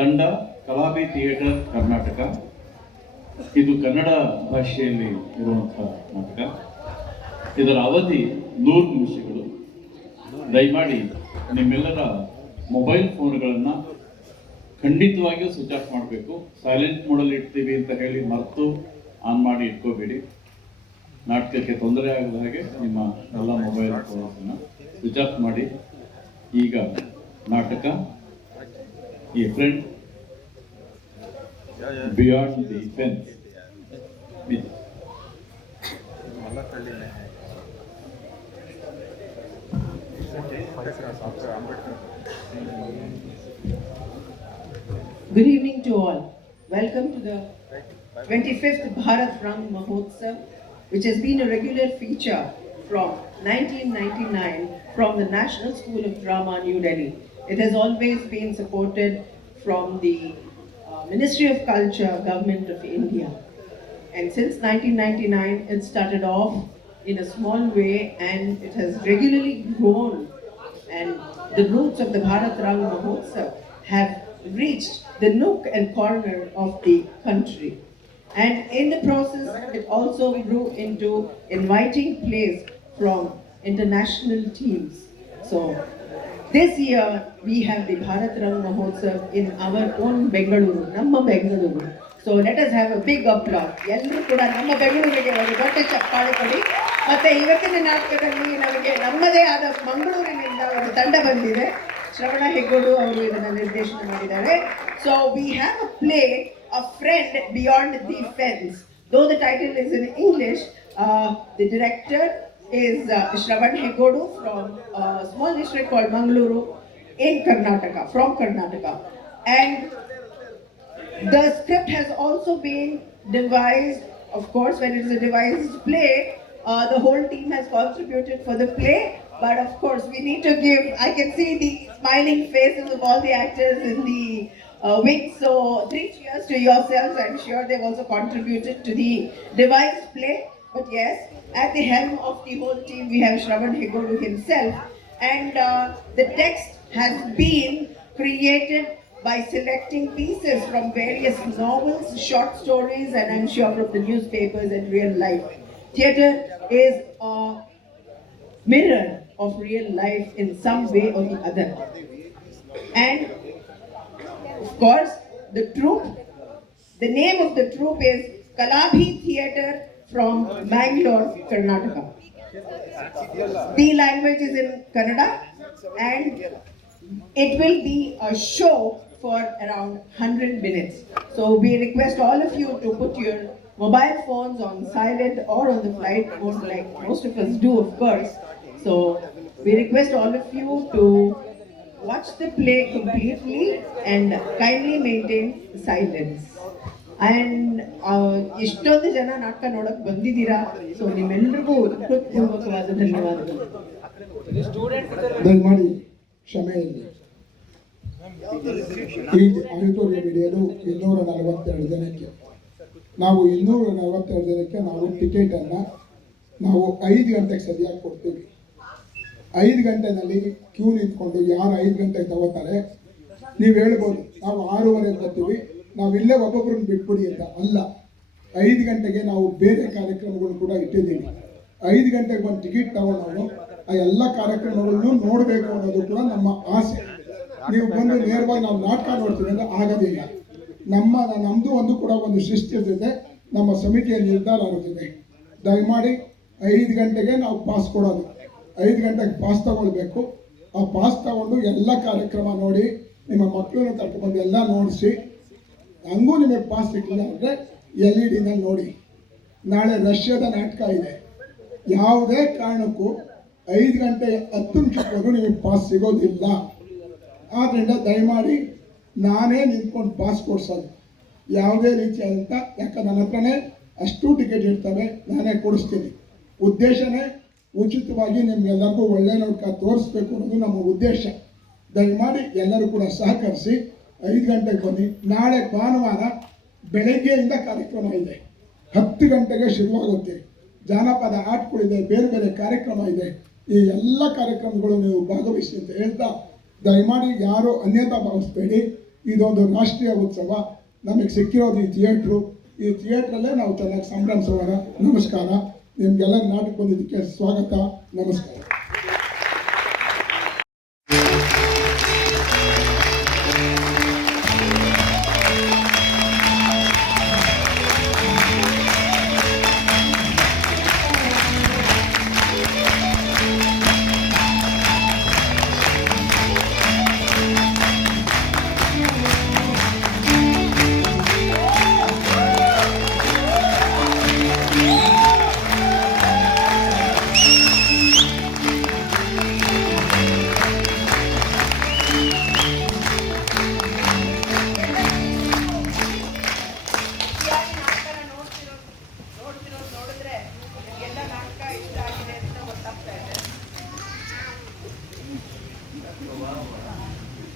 ತಂಡ ಕಲಾಬಿ ಥಿಯೇಟರ್ ಕರ್ನಾಟಕ. ಇದು ಕನ್ನಡ ಭಾಷೆಯಲ್ಲಿ ಇರುವಂತಹ ನಾಟಕ. ಇದರ ಅವಧಿ ನೂರು ನಿಮಿಷಗಳು. ದಯಮಾಡಿ ನಿಮ್ಮೆಲ್ಲರ ಮೊಬೈಲ್ ಫೋನ್ಗಳನ್ನು ಖಂಡಿತವಾಗಿಯೂ ಸ್ವಿಚ್ ಆಫ್ ಮಾಡಬೇಕು. ಸೈಲೆಂಟ್ ಮೋಡಲ್ಲಿ ಇಡ್ತೀವಿ ಅಂತ ಹೇಳಿ ಮರೆತು ಆನ್ ಮಾಡಿ ಇಟ್ಕೋಬೇಡಿ. ನಾಟಕಕ್ಕೆ ತೊಂದರೆ ಆಗದ ಹಾಗೆ ನಿಮ್ಮ ಎಲ್ಲ ಮೊಬೈಲ್ ಫೋನ್ಸನ್ನು ಸ್ವಿಚ್ ಆಫ್ ಮಾಡಿ. ಈಗ ನಾಟಕ. different beyond the fence. Good evening to all. Welcome to the 25th Bharat Rang Mahotsav, which has been a regular feature from 1999 from the National School of Drama, New Delhi. It has always been supported from the uh, Ministry of Culture, Government of India. And since 1999, it started off in a small way and it has regularly grown and the roots of the Bharat Rang Mahotsav have reached the nook and corner of the country. And in the process, it also grew into inviting plays from international teams. So this year, we have the Bharat Rang Mahotsav in our own Bengaluru, Namma Bengaluru. So let us have a big applause. ಎಲ್ಲರೂ ಕೂಡ ನಮ್ಮ ಬೆಂಗಳೂರಿಗೆ ಒಂದು ದೊಡ್ಡ ಚಪ್ಪಾಳೆ ಕೊಡಿ ಮತ್ತೆ ಇವತ್ತಿನ ನಾಟಕದಲ್ಲಿ ನಮಗೆ ನಮ್ಮದೇ ಆದ ಮಂಗಳೂರಿನಿಂದ ಒಂದು ತಂಡ ಬಂದಿದೆ ಶ್ರವಣ ಹೆಗ್ಗೋಡು ಅವರು ಇದನ್ನು ನಿರ್ದೇಶನ ಮಾಡಿದ್ದಾರೆ so we have a play a friend beyond the fence though the title is in English the director is uh, Shravan Hegodu from a small district called Mangaluru in Karnataka, from Karnataka. And the script has also been devised, of course, when it is a devised play, uh, the whole team has contributed for the play. But of course, we need to give, I can see the smiling faces of all the actors in the uh, wings. So, three cheers to yourselves. I'm sure they've also contributed to the devised play. But yes, at the helm of the whole team, we have Shravan Hegodu himself. And uh, the text has been created by selecting pieces from various novels, short stories, and I'm sure from the newspapers and real life. Theatre is a mirror of real life in some way or the other. And of course, the troupe, the name of the troupe is Kalabhi Theatre from Bangalore, Karnataka. The language is in Kannada and it will be a show for around 100 minutes. So we request all of you to put your mobile phones on silent or on the flight mode like most of us do of course. So we request all of you to watch the play completely and kindly maintain silence. And ಎಷ್ಟೊಂದು ಜನ ನಾಟಕ ನೋಡಕ್ ಬಂದಿದ್ದೀರಾ? So ನಿಮ್ಮೆಲ್ರಿಗೂ ಹೃತ್ಪೂರ್ವಕವಾದ ಧನ್ಯವಾದಗಳು. ಕ್ಷಮೆಯಲ್ಲಿ ಈ auditorium ಹಿಡಿಯಲು ಇನ್ನೂರ ನಲವತ್ತೆರಡು ಜನಕ್ಕೆ. ನಾವು ಇನ್ನೂರ ನಲವತ್ತೆರಡು ಜನಕ್ಕೆ ನಾವು ಟಿಕೆಟನ್ನು ನಾವು ಐದು ಗಂಟೆಗೆ ಸರಿಯಾಗಿ ಕೊಡ್ತೀವಿ. ಐದು ಗಂಟೆನಲ್ಲಿ ಕ್ಯೂ ನಿಂತ್ಕೊಂಡು ಯಾರು ಐದು ಗಂಟೆಗೆ ತಗೋತಾರೆ? ನೀವು ಹೇಳ್ಬೋದು. ನಾವು ಆರೂವರೆಗೆ ಬರ್ತೀವಿ. ನಾವು ಒಬ್ಬೊಬ್ಬರನ್ನು ಒಬ್ಬೊಬ್ಬರನ್ನ ಬಿಟ್ಬಿಡಿ ಅಂತ ಅಲ್ಲ. ಐದು ಗಂಟೆಗೆ ನಾವು ಬೇರೆ ಕಾರ್ಯಕ್ರಮಗಳು ಕೂಡ ಇಟ್ಟಿದ್ದೀವಿ. ಐದು ಗಂಟೆಗೆ ಒಂದು ಟಿಕೆಟ್ ತಗೊಂಡು ಆ ಎಲ್ಲ ಕಾರ್ಯಕ್ರಮಗಳನ್ನು ನೋಡಬೇಕು ಅನ್ನೋದು ಕೂಡ ನಮ್ಮ ಆಸೆ. ನೀವು ಬಂದು ನೇರವಾಗಿ ನಾವು ನಾಟಕ ನೋಡ್ತೀವಿ ಅಂದ್ರೆ ಆಗೋದಿಲ್ಲ ನಮ್ಮ ನಮ್ಮದು ಒಂದು ಕೂಡ ಒಂದು ಶಿಸ್ತಿರ್ತದೆ. ನಮ್ಮ ಸಮಿತಿಯ ನಿರ್ಧಾರ ಆಗುತ್ತದೆ. ದಯಮಾಡಿ ಐದು ಗಂಟೆಗೆ ನಾವು ಪಾಸ್ ಕೊಡೋದು. ಐದು ಗಂಟೆಗೆ ಪಾಸ್ ತಗೊಳ್ಬೇಕು. ಆ ಪಾಸ್ ತಗೊಂಡು ಎಲ್ಲ ಕಾರ್ಯಕ್ರಮ ನೋಡಿ, ನಿಮ್ಮ ಮಕ್ಕಳನ್ನು ಕರ್ಕೊಂಡು ಎಲ್ಲ ನೋಡಿಸಿ ಹಂಗೂ ನಿಮಗೆ ಪಾಸ್ ಸಿಕ್ಕಿಲ್ಲ ಅಂದರೆ ಎಲ್ ಇ ಡಿನಲ್ಲಿ ನೋಡಿ. ನಾಳೆ ರಷ್ಯಾದ ನಾಟಕ ಇದೆ. ಯಾವುದೇ ಕಾರಣಕ್ಕೂ ಐದು ಗಂಟೆ ಹತ್ತು ನಿಮಿಷಕ್ಕೂ ನಿಮಗೆ ಪಾಸ್ ಸಿಗೋದಿಲ್ಲ. ಆದ್ದರಿಂದ ದಯಮಾಡಿ ನಾನೇ ನಿಂತ್ಕೊಂಡು ಪಾಸ್ ಕೊಡ್ಸೋದು. ಯಾವುದೇ ರೀತಿಯಾದಂಥ ಯಾಕೆ ನನ್ನ ಹತ್ರನೇ ಅಷ್ಟು ಟಿಕೆಟ್ ಇರ್ತವೆ, ನಾನೇ ಕೊಡಿಸ್ತೀನಿ. ಉದ್ದೇಶನೇ ಉಚಿತವಾಗಿ ನಿಮ್ಗೆಲ್ಲರಿಗೂ ಒಳ್ಳೆಯ ನೋಡ್ಕ ತೋರಿಸ್ಬೇಕು ಅನ್ನೋದು ನಮ್ಮ ಉದ್ದೇಶ. ದಯಮಾಡಿ ಎಲ್ಲರೂ ಕೂಡ ಸಹಕರಿಸಿ. ಐದು ಗಂಟೆಗೆ ಬನ್ನಿ. ನಾಳೆ ಭಾನುವಾರ ಬೆಳಗ್ಗೆಯಿಂದ ಕಾರ್ಯಕ್ರಮ ಇದೆ. ಹತ್ತು ಗಂಟೆಗೆ ಶುರುವಾಗುತ್ತೆ. ಜಾನಪದ ಆಟಗಳಿದೆ ಬೇರೆ ಬೇರೆ ಕಾರ್ಯಕ್ರಮ ಇದೆ. ಈ ಎಲ್ಲ ಕಾರ್ಯಕ್ರಮಗಳು ನೀವು ಭಾಗವಹಿಸಿ ಅಂತ ಹೇಳ್ತಾ ದಯಮಾಡಿ ಯಾರು ಅನ್ಯತಾ ಭಾವಿಸ್ಬೇಡಿ. ಇದೊಂದು ರಾಷ್ಟ್ರೀಯ ಉತ್ಸವ. ನಮಗೆ ಸಿಕ್ಕಿರೋದು ಈ ಥಿಯೇಟ್ರು. ಈ ಥಿಯೇಟ್ರಲ್ಲೇ ನಾವು ಚೆನ್ನಾಗಿ ಸಂಭ್ರಮಿಸೋಣ ನಮಸ್ಕಾರ. ನಿಮ್ಗೆಲ್ಲ ನಾಟಕ ಬಂದಿದ್ದಕ್ಕೆ ಸ್ವಾಗತ. ನಮಸ್ಕಾರ.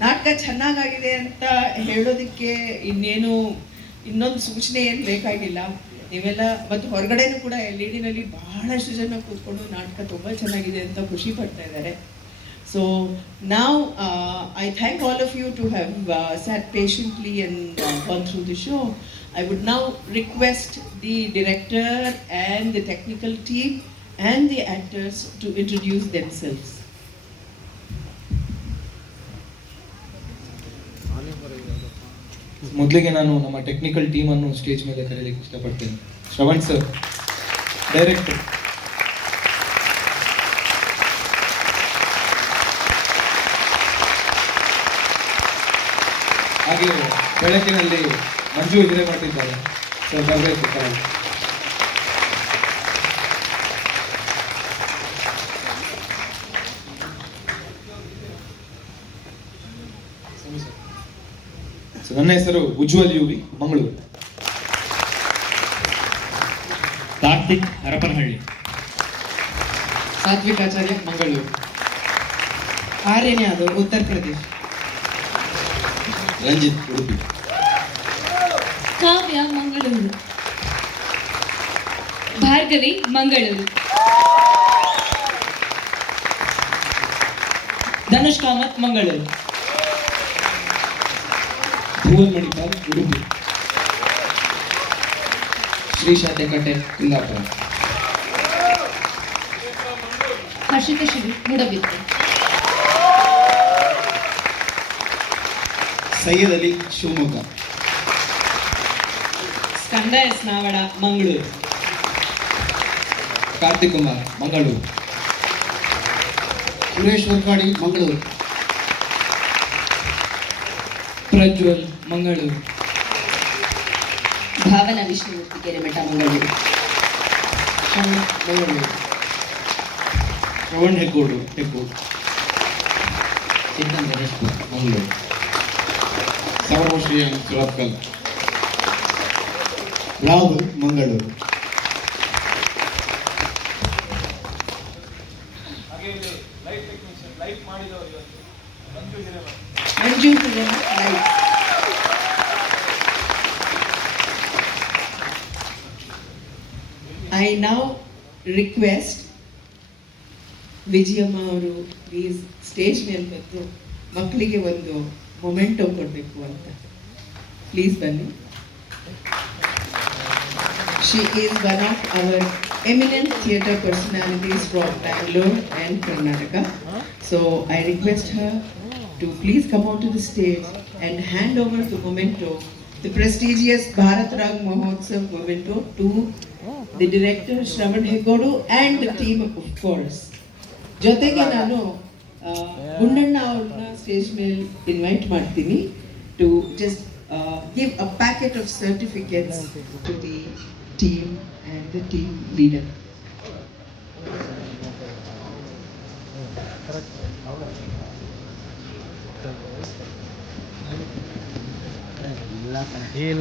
ನಾಟಕ ಚೆನ್ನಾಗಾಗಿದೆ ಅಂತ ಹೇಳೋದಕ್ಕೆ ಇನ್ನೇನು, ಇನ್ನೊಂದು ಸೂಚನೆ ಏನು ಬೇಕಾಗಿಲ್ಲ. ನೀವೆಲ್ಲ ಮತ್ತು ಹೊರಗಡೆನೂ ಕೂಡ ಎಲ್ ಇ ಡಿನಲ್ಲಿ ಬಹಳಷ್ಟು ಜನ ಕೂತ್ಕೊಂಡು ನಾಟಕ ತುಂಬ ಚೆನ್ನಾಗಿದೆ ಅಂತ ಖುಷಿ ಪಡ್ತಾ ಇದ್ದಾರೆ. ಸೊ ನಾವು I thank all of you to have sat patiently and been through the show I would now request the director and the technical team and the actors to introduce themselves. ಮೊದಲಿಗೆ ನಾನು ನಮ್ಮ technical ಟೀಮನ್ನು stage ಮೇಲೆ ಕರೀಲಿಕ್ಕೆ ಇಷ್ಟಪಡ್ತೇನೆ. Shravan sir director ಹಾಗೆ ಬೆಳಕಿನಲ್ಲಿ ಮಂಜು ಹಿರೇಮಠಿದ್ದಾರೆ sir ಬರಬೇಕು ಕರೆಕ್ಟ್ ಸೊ ನನ್ನ ಹೆಸರು Ujwal UV Mangaluru. Karthik Harapanahalli. Sathvik Acharya Mangaluru. Aryan Yadav Uttar Pradesh. Ranjith Udupi. Kavya Mangaluru. Bhargavi Mangaluru. Dhanush Kamath Mangaluru. Bhuvan Manipal Udupi Shri Tenkate Kundapura Harshitha Shri Moodbidri Syed Ali Shivamogga. Skanda S Navada Mangaluru. Karthik Kumar Mangaluru. Suresh Varkadi Mangaluru. Prajwal Mangaluru. Bhavana Vishnumurthy Keremath Mangaluru. Mangaluru. Shravan Heggodu Heggodu. Chethan Ganeshpur Mangaluru. Sarvashree Surathkal Rahul Mangaluru. Manju request Vijayamma ಅವರು ಈ stage ಮೇಲೆ ಬಂದು ಮಕ್ಕಳಿಗೆ ಒಂದು ಮೊಮೆಂಟೋ ಕೊಡಬೇಕು ಅಂತ please ಬನ್ನಿ She is one of our eminent theatre personalities from Bangalore and Karnataka. So I request her to please come out to the stage and hand over the memento, the prestigious Bharat Rang Mahotsav memento to the director Shravan Hegodu and the team of course. ಜೊತೆಗೆ ನಾನು ಆ, ಗುಂಡಣ್ಣ ಅವ್ರನ್ನ stage ಮೇಲೆ invite ಮಾಡ್ತೀನಿ to just give a packet of certificates to the team and the team leader ঢিল